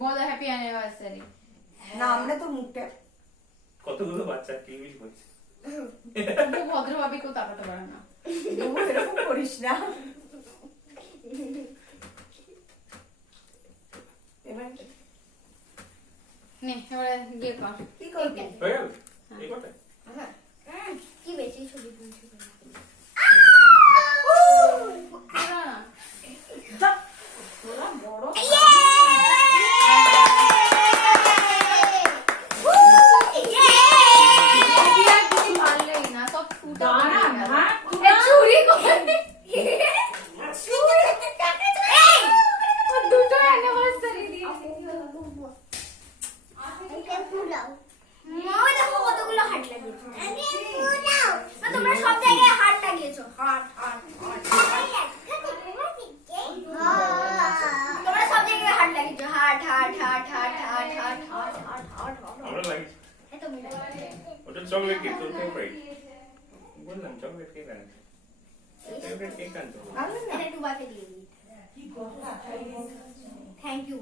বলো happy anniversary. না আমরা তো মুখটা কতগুলো বাচ্চা টিভি করছে তবু ভদ্রভাবে কেউ তাকাতে পারে না। এরকম করিস না। এবার নে এবারে গিয়ে কর। কি করবি? হয়ে গেল এই কথা কি বেশি ছবি তুলছি তোরা বড় পারলেই না সব ফুটা দাঁড়া না চুরি করে দুটো অ্যানিভার্সারি দিয়েছি। কতগুলো হাট লাগিয়েছো তোমরা সব জায়গায় হাট লাগিয়েছো হাট হাট তোমরা সব জায়গায় হাট লাগিয়েছো হাট হাট হাট হাট হাট হাট হাট হাট হাট আমরা লাগিয়েছি এত মিলে ওটা চকলেট কেক তোর ফেভারিট বললাম চকলেট কেক আনতে ফেভারিট কেক আনতে এটা ডুবাতে দিয়ে দিই থ্যাংক ইউ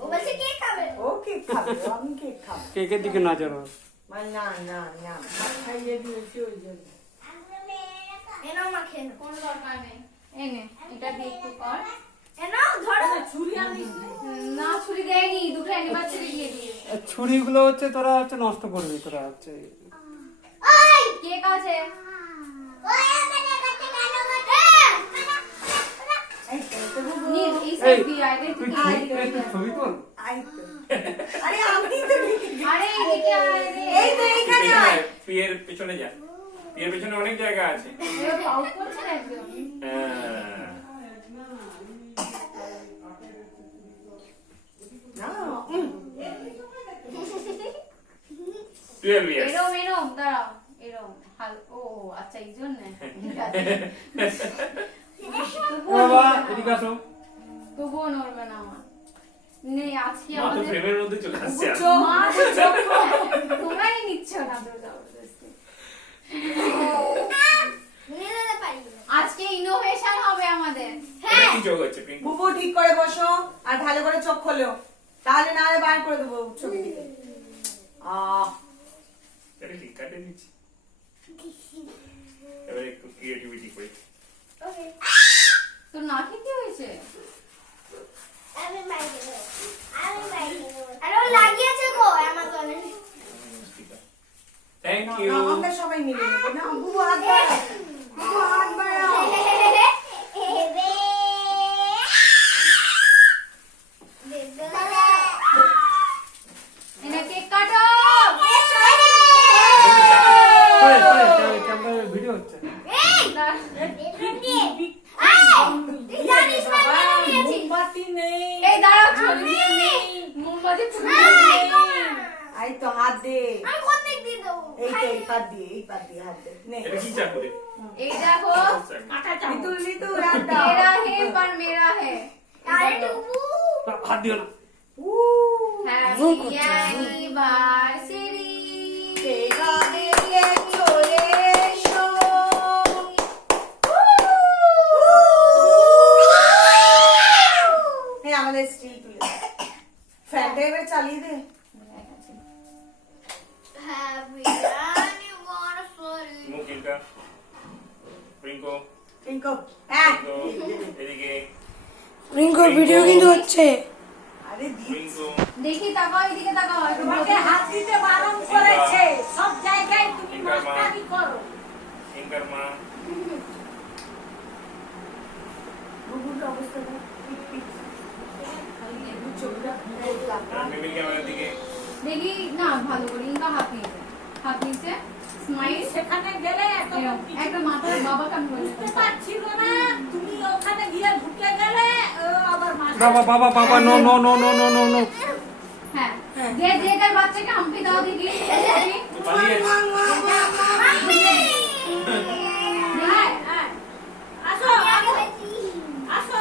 ও বলছে কেক খাবে ও কেক খাবে আমি কেক খাবো কেকের দিকে নজর ওর। মানে না না না খাইয়ে দিয়েছি ওই জন্য এনাও মা খেয়ে নাও কোনো দরকার নেই। এই নে এটা দিয়ে একটু কর। এনাও ধরো ছুরি আনিস না ছুরি দেয়নি, দুটো অ্যানিভার্সারি দিয়ে দিয়েছে। আর ছুরিগুলো হচ্ছে তোরা হচ্ছে নষ্ট করবি তোরা হচ্ছে ওই কেক আছে। ওই আমাদের কাছে কেন গেছে এই তো নীল এই এই, সাইড দিয়ে আয় রে তুই তুই ছবি এই তুই ছবি তোল আই তো আরে আমি তো আরে এদিকে আয় রে। এই তো এইখানে আয় পিয়ের পেছনে যা পিয়ের পেছনে অনেক জায়গা আছে এবার পাউট করছে না একদম। হ্যাঁ না 12 ইয়ার্স এরম এরম দাঁড়াও এরম ও আচ্ছা এই জন্য ঠিক আছে। বাবা এদিকে আসো তবুও নড়বে না আমার। নে আজকে মা তো আমাদের ফ্রেমের মধ্যে চলে আসছে মা তো চোখ তোমরাই নিচ্ছ না তো জবরদস্তি। নিয়ে যেতে পারি আজকে ইনোভেশন হবে আমাদের। এটা কি যোগ হচ্ছে পিঙ্কু বুবু ঠিক করে বসো আর ভালো করে চোখ খোলো তাহলে না হলে বার করে দেবো ছবি থেকে এটা কি কাটে দিচ্ছি এবারে একটু ক্রিয়েটিভিটি করি ওকে তোর নাকে কি হয়েছে? আমি বাইরে আরে ও লাগিয়েছে গো অ্যামাজনে থ্যাংক ইউ আমরা সবাই মিলে নেবো না বুবু হাত বাড়াও বুবু হাত বাড়াও এনে কেক কাটো। ক্যামেরা ভিডিও হচ্ছে মোমবাতি নেই এই দাঁড়াও ছবি নেই মোমবাতি ফুটে এই তো হাত দে আমি কোন দিক দিয়ে দেবো এই তো এই পাত দিয়ে হাত দে নে এটা কি চাকু রে এই দেখো লিটু লিটু হাত দাও मेरा है पर मेरा है। আরে টুকু হাত দিও না Happy anniversary কেকা দিয়ে চলে এসো হ্যাঁ আমাদের স্টিল তুলে ফ্যানটা এবার চালিয়ে দে হ্যাপি অ্যানিভার্সারি মুকিলকা পিঙ্কু পিঙ্কো হ্যাঁ এদিকে রিঙ্কোর ভিডিও কিন্তু হচ্ছে। আরে দি পিঙ্কু দেখি তাকাও এদিকে তাকাও তোমাকে হাত দিতে বারণ করেছে সব জায়গায় তুমি মাস্টারি করো পিঙ্কার মা বুবুর অবস্থা দেখ মিমির ক্যামেরার দিকে দেখি না ভালো করে ইনকা হাত নিচে স্মাইল সেখানে গেলে একটা মাথার বাবা কাম করে পাচ্ছিল না তুমি ওখানে গিয়ে ঢুকে গেলে আবার বাবা বাবা বাবা no no no no no no no হ্যাঁ যে যে তার বাচ্চাকে হাম্পি দাও দেখি পালিয়ে আসো আসো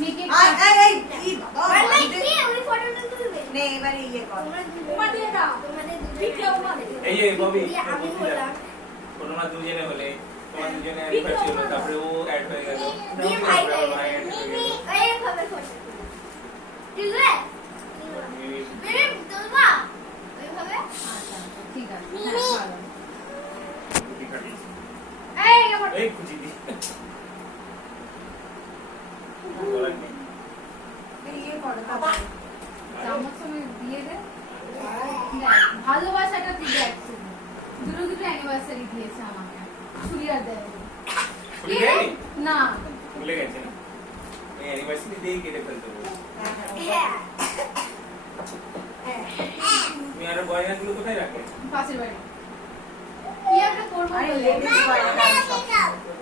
মেকে এই এই বাবা ওই ফটোটা তুলবে নে এবারে ইয়ে কর তোমার দিয়ে দাও তোমাদের দুজনে এই এই ববি আমি হলাম তোমরা দুজনে হলে তোমার দুজনে অ্যানিভার্সারি হলো তারপরে ও অ্যাড হয়ে গেল মিমি ভাই মিমি এই খবর ফটো চামচ সময় দিয়ে দে। দেখ, ভালোবাসাটা তুই দেখ শুধু। দুটো অ্যানিভার্সারি দিয়েছে আমাকে, ছুরি আর দেয় ছুরি দেয়নি? না। ভুলে গেছে না এই অ্যানিভার্সারি দিয়েই কেটে ফেলতে বলবো। হ্যাঁ তুমি আরো গয়নাগুলো কোথায় রাখে? পাশের বাড়ি কি একটা করবো আরে বলে। লেডিস গয়না সব।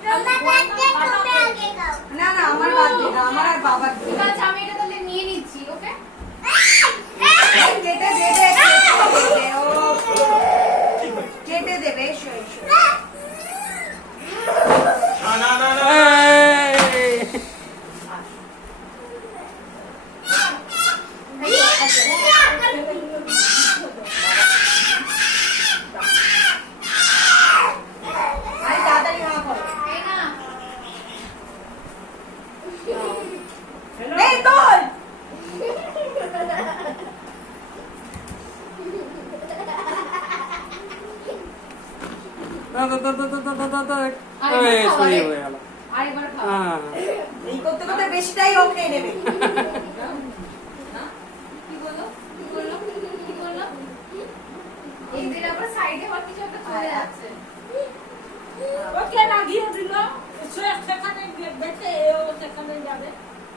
তোমরা বার্থডে তোমরা আগে গাও না না আমার বাদ দে না, আমার আর বাবার দে। ঠিক আছে, আমি এটা তাহলে নিয়ে নিচ্ছি, ওকে? এই কেটে দে দে, কেটে দে, ও কেটে দেবে, এসো এসো। না না না না এই! আরে তাড়াতাড়ি হা করো। এই না, এই তোল। দা, দা, দা, দা, দা, দা, দা, দা। আরেকবার এই, খাওয়া সরি রে। হয়ে গেল। আরেকবার খাও। হ্যাঁ। এই করতে করতে বেশিটাই ও খেয়ে নেবে। কি বললো? কি বললো? কি বললো? এদের আবার সাইডে বা কিছু একটা চলে যাচ্ছে। ওকে লাগিয়ে দিল সে সেখানে বেঁচে ও সেখানে যাবে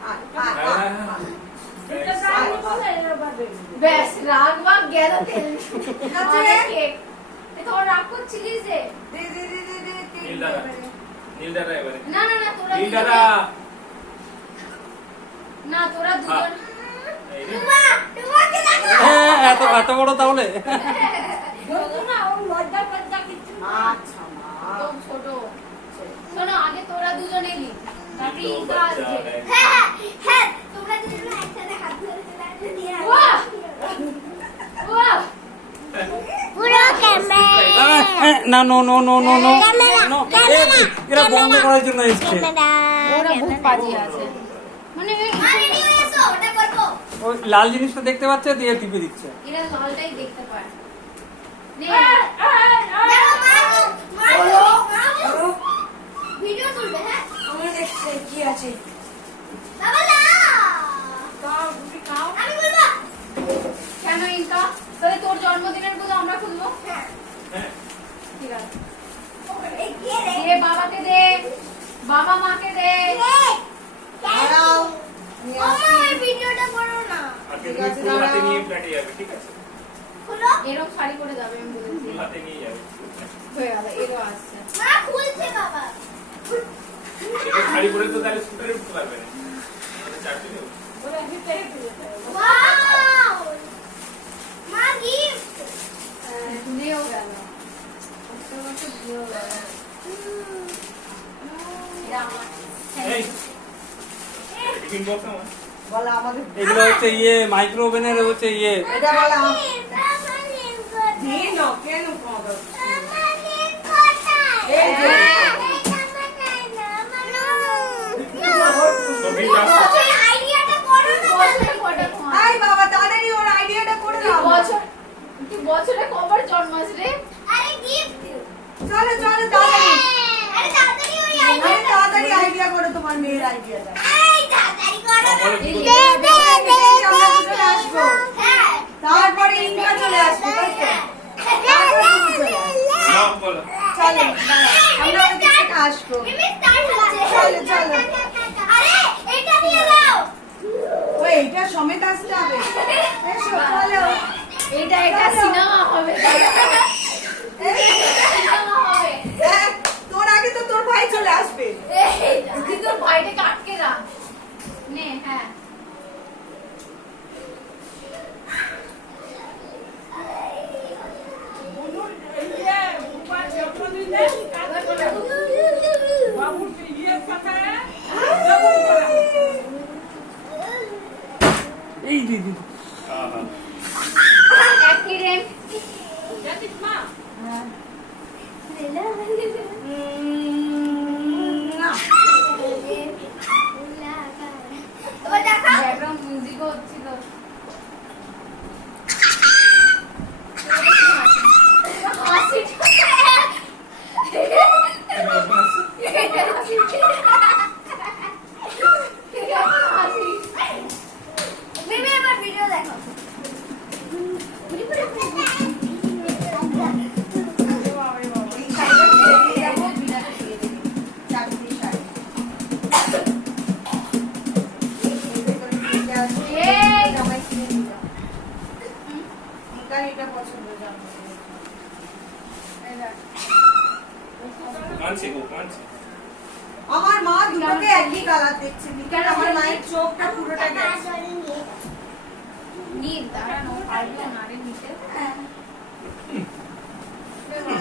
আয়, আয়, আয়, আয়। এটা জানি বলে এবার দেবে ব্যাস, রাগ বা গেল তেল। আচ্ছা রে। অনেক কেক। এ তোর রাগ করছিলিস যে? দে দে দে দে দে, কেক নীল দাদা। দেবে। নীল দাদা এবারে না না না, তোরা নীল দুজনে- দাদা না, তোরা দুজন। এই রে। তোমাকে দেখো হ্যাঁ, এত এত বড় তাহলে বলতো না ও লজ্জা লজ্জা কিছু না আচ্ছা মা। একদম ছোট। শোনো, আগে তোরা দুজন এলি, তারপরে তো ইনকা বাচ্চা আসবে। নেই। হ্যাঁ হ্যাঁ তোমরা দুজন একসাথে হাত ধরে চলে আসবে দিয়ে বাহ! বাহ! পুরো ক্যামেরা না no no no no no no এরা বন্ধ করার জন্য এসছে ওরা বহুত বাজি আছে। মানে আরে নিয়ে এসো ওটা করবো ওই লাল জিনিসটা দেখতে পাচ্ছে দিয়ে টিপে দিচ্ছে এরা লালটাই দেখতে পায়। নে, দেখো মা ভিডিও তুলবে হ্যাঁ আমরা দেখছি কি আছে। বাবা না দাও তুমি খাও আমি বলবো কেন ইনকা? তাহলে তোর জন্মদিনের গুলো আমরা খুলবো? হ্যাঁ হ্যাঁ ঠিক আছে। এই কে রে দে, বাবাকে দে, বাবা মাকে দে। দাঁড়াও। নিয়ে মামা আসছি। এই ভিডিওটা করো না আজকে ঠিক তুমি আছে, ফুল হাতে দাঁড়াও। নিয়ে ফ্ল্যাটে যাবে ঠিক আছে খুলো এরকম শাড়ি পরে যাবে, আমি বলেছি। ফুল হাতে নিয়ে যাবে হয়ে গেল, এরও আসছে। মা খুলছে বাবা এটা শাড়ি পরে তো তাহলে স্কুটারে উঠতে পারবে না তাহলে চারটে নেব ওরা হিতে হিতে ওয়াও মা গিফট ভুলেও গেল। কষ্ট কষ্ট ভুলেও গেল। এটা আমার। এই টিফিন বক্স আমার বলো আমাদের এগুলো হচ্ছে মাইক্রো ওভেনের হচ্ছে এটা বলো আমার আমার দিন না কেন কদর কোথায় এই যে তো ভিড় আসছে আইডিয়াটা করো না বছরে কটা তোমার? আই বাবা তাড়াতাড়ি ওর আইডিয়াটা করে দাও তুই বছরে কবার জন্মাস রে? আরে গিফট চলো চলো তাড়াতাড়ি আরে তাড়াতাড়ি ওই আরে আইডিয়াটা তাড়াতাড়ি আইডিয়া করো তোমার মেয়ের আইডিয়াটা এই তাড়াতাড়ি করো না বলো কি এই বলছো? আমরা দুজন আসবো হ্যাঁ তারপরে ইনকা চলে আসবে তাই তো তারপরে তুমি চলে আসবে নাও বলো চলো দাঁড়াও, আমরা ওই দিক থেকে আসবো মিমি স্টার্ট হচ্ছে চলো, চলো। আরে এটা নিয়ে দাও ওই এইটা সমেত আসতে হবে এসো চলো এটা সিনেমা হবে। সিনেমা হবে। দেখ, তোর আগে তো তোর ভাই চলে আসবে এই, তুই তোর ভাইটাকে আটকে রাখ। নে, হ্যাঁ। ইয়ে বুবার জন্মদিনে কাজ করে বাবুর ইয়ে কথা যেমন করা এই দিদি হ্যাঁ একই রেট। জানিস মা এবার দেখা ব্যাকগ্রাউন্ড মিউজিকও হচ্ছিল। হাসি। তার এটা পছন্দ জানো। এই দেখ। কাঁদছে গো, কাঁদছে। আমার মা দুটোকে একই কালার দেখছে, বিকাল আমার মায়ের চোখটা পুরোটা গেছে। নীল, দাঁড়ানো, পারবে না রে নিতে।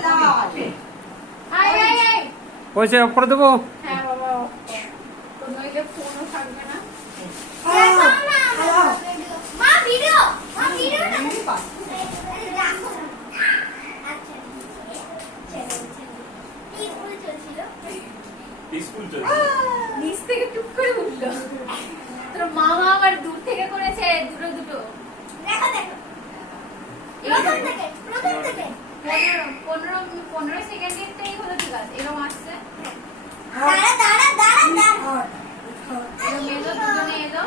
লাল। আয়, আয়, আয়। পয়সা অফ করে দেবো। হ্যাঁ বাবা, off কর। তো নইলে ফোনও থাকবে না। মা ভিডিও না আমি পাস। রাখো আচ্ছা কি বলে চলছিল পিসফুল চলছে। নিচ থেকে টুক করে উঠলো। তোর মামা আবার দূর থেকে করেছে দুটো দুটো। দেখো প্রথম থেকে 15 সেকেন্ডেরটাই হলো, ঠিক আছে। এরকম আসছে, দাঁড়া এরকম এলো, দুজনে এলো।